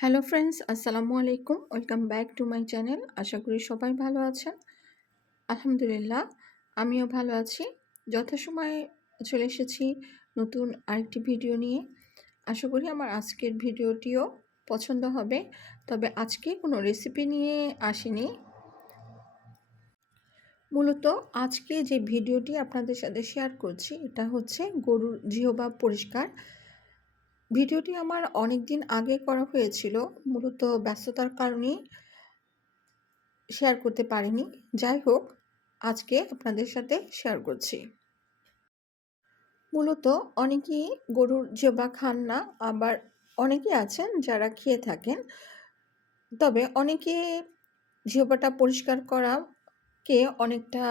Hello friends আসসালামু আলাইকুম। Welcome back to my channel আশা করি সবাই ভালো আছেন। আলহামদুলিল্লাহ, আমিও ভালো আছি। যথাসময়ে চলে এসেছি নতুন আরেকটি ভিডিও নিয়ে। আশা করি আমার আজকের ভিডিওটিও পছন্দ হবে। তবে আজকে কোনো রেসিপি নিয়ে আসিনি। মূলত আজকে যে ভিডিওটি আপনাদের সাথে শেয়ার করছি, এটা হচ্ছে গরুর জিহবা পরিষ্কার। ভিডিওটি আমার অনেক দিন আগে করা হয়েছিল। মূলত ব্যস্ততার কারণেই শেয়ার করতে পারিনি। যাই হোক, আজকে আপনাদের সাথে শেয়ার করছি। মূলত অনেকেই গরুর জবা খান না, আবার অনেকে আছেন যারা খেয়ে থাকেন। তবে অনেকে জিহবাটা পরিষ্কার করাকে অনেকটা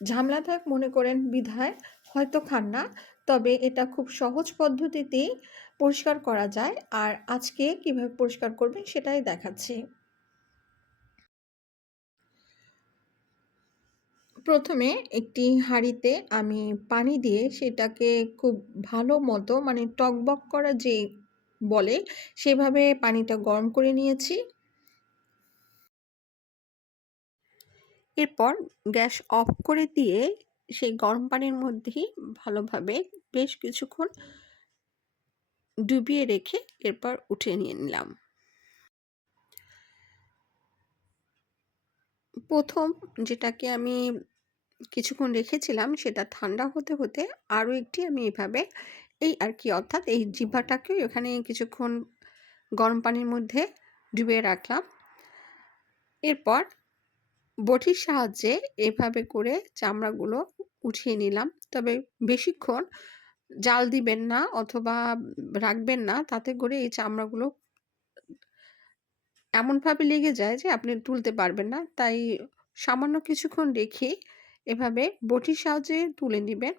ঝামেলাদায়ক মনে করেন বিধায় হয়তো খান না। তবে এটা খুব সহজ পদ্ধতিতেই পরিষ্কার করা যায়। আর আজকে কীভাবে পরিষ্কার করবেন সেটাই দেখাচ্ছি। প্রথমে একটি হাঁড়িতে আমি পানি দিয়ে সেটাকে খুব ভালো মতো মানে টকবক করা যে বলে সেভাবে পানিটা গরম করে নিয়েছি। এরপর গ্যাস অফ করে দিয়ে সেই গরম পানির মধ্যেই ভালোভাবে বেশ কিছুক্ষণ ডুবিয়ে রেখে এরপর উঠে নিয়ে নিলাম। প্রথম যেটাকে আমি কিছুক্ষণ রেখেছিলাম সেটা ঠান্ডা হতে হতে আরও একটি আমি এভাবে এই আর কি, অর্থাৎ এই জিভাটাকে এখানে কিছুক্ষণ গরম পানির মধ্যে ডুবিয়ে রাখলাম। এরপর বটির সাহায্যে এভাবে করে চামড়াগুলো উঠিয়ে নিলাম। তবে বেশিক্ষণ জাল দিবেন না অথবা রাখবেন না, তাতে করে এই চামড়াগুলো এমনভাবে লেগে যায় যে আপনি তুলতে পারবেন না। তাই সামান্য কিছুক্ষণ রেখে এভাবে বটির সাহায্যে তুলে নেবেন।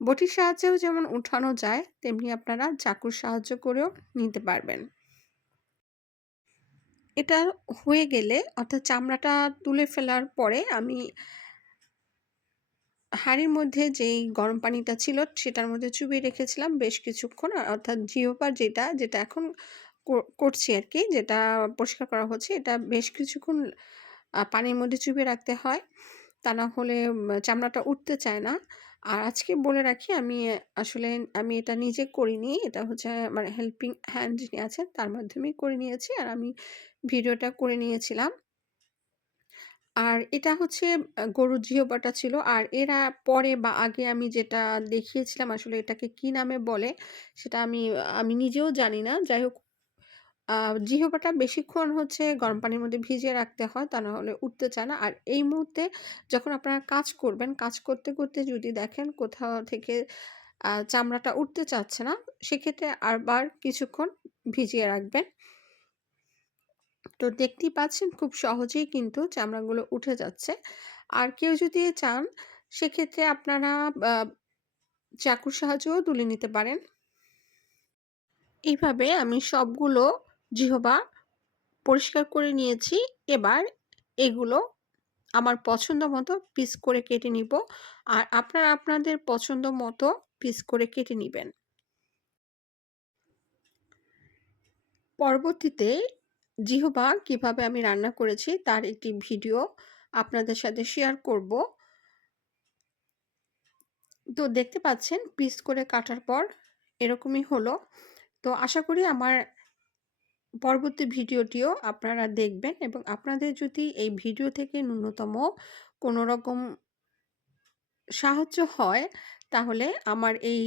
বটির সাহায্যেও যেমন উঠানো যায়, তেমনি আপনারা চাকুর সাহায্য করেও নিতে পারবেন। এটা হয়ে গেলে অর্থাৎ চামড়াটা তুলে ফেলার পরে আমি হাঁড়ির মধ্যে যেই গরম পানিটা ছিল সেটার মধ্যে চুবিয়ে রেখেছিলাম বেশ কিছুক্ষণ। অর্থাৎ জিওপার যেটা যেটা এখন করছি আর কি যেটা পরিষ্কার করা হচ্ছে, এটা বেশ কিছুক্ষণ পানির মধ্যে চুবিয়ে রাখতে হয়। তা না হলে চামড়াটা উঠতে চায় না। আর আজকে বলে রাখি, আমি আসলে, আমি এটা নিজে করিনি, এটা হচ্ছে আমার হেল্পিং হ্যান্ড যিনি আছেন, তার মাধ্যমেই করে নিয়েছি। আর আমি ভিডিওটা করে নিয়েছিলাম। আর এটা হচ্ছে গরুর জিহবাটা ছিল। আর এরা পরে বা আগে আমি যেটা দেখিয়েছিলাম আসলে এটাকে কি নামে বলে, সেটা আমি আমি নিজেও জানি না। যাই হোক জিহবাটা বেশিক্ষণ হচ্ছে গরম পানির মধ্যে ভিজিয়ে রাখতে হয়, তা না হলে উঠতে চায় না। আর এই মুহূর্তে যখন আপনারা কাজ করবেন, কাজ করতে করতে যদি দেখেন কোথাও থেকে চামড়াটা উঠতে চাচ্ছে না, সেক্ষেত্রে আবার কিছুক্ষণ ভিজিয়ে রাখবেন। তো দেখতেই পাচ্ছেন খুব সহজেই কিন্তু চামড়াগুলো উঠে যাচ্ছে। আর কেউ যদি চান, সেক্ষেত্রে আপনারা চাকুর সাহায্যেও তুলে নিতে পারেন। এইভাবে আমি সবগুলো জিহবা পরিষ্কার করে নিয়েছি। এবার এগুলো আমার পছন্দ মতো পিস করে কেটে নিব। আর আপনারা আপনাদের পছন্দ মতো পিস করে কেটে নেবেন। পরবর্তীতে জিহবা কীভাবে আমি রান্না করেছি তার একটি ভিডিও আপনাদের সাথে শেয়ার করব। তো দেখতে পাচ্ছেন পিস করে কাটার পর এরকমই হলো। তো আশা করি আমার পরবর্তী ভিডিওটিও আপনারা দেখবেন এবং আপনাদের যদি এই ভিডিও থেকে ন্যূনতম কোনো রকম সাহায্য হয়, তাহলে আমার এই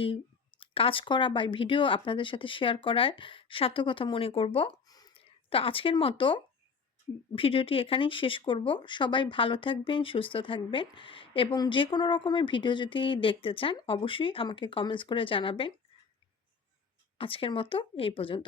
কাজ করা বা ভিডিও আপনাদের সাথে শেয়ার করার সার্থকতা মনে করব। তো আজকের মতো ভিডিওটি এখানেই শেষ করব। সবাই ভালো থাকবেন, সুস্থ থাকবেন এবং যে কোনো রকমের ভিডিও যদি দেখতে চান, অবশ্যই আমাকে কমেন্টস করে জানাবেন। আজকের মতো এই পর্যন্ত।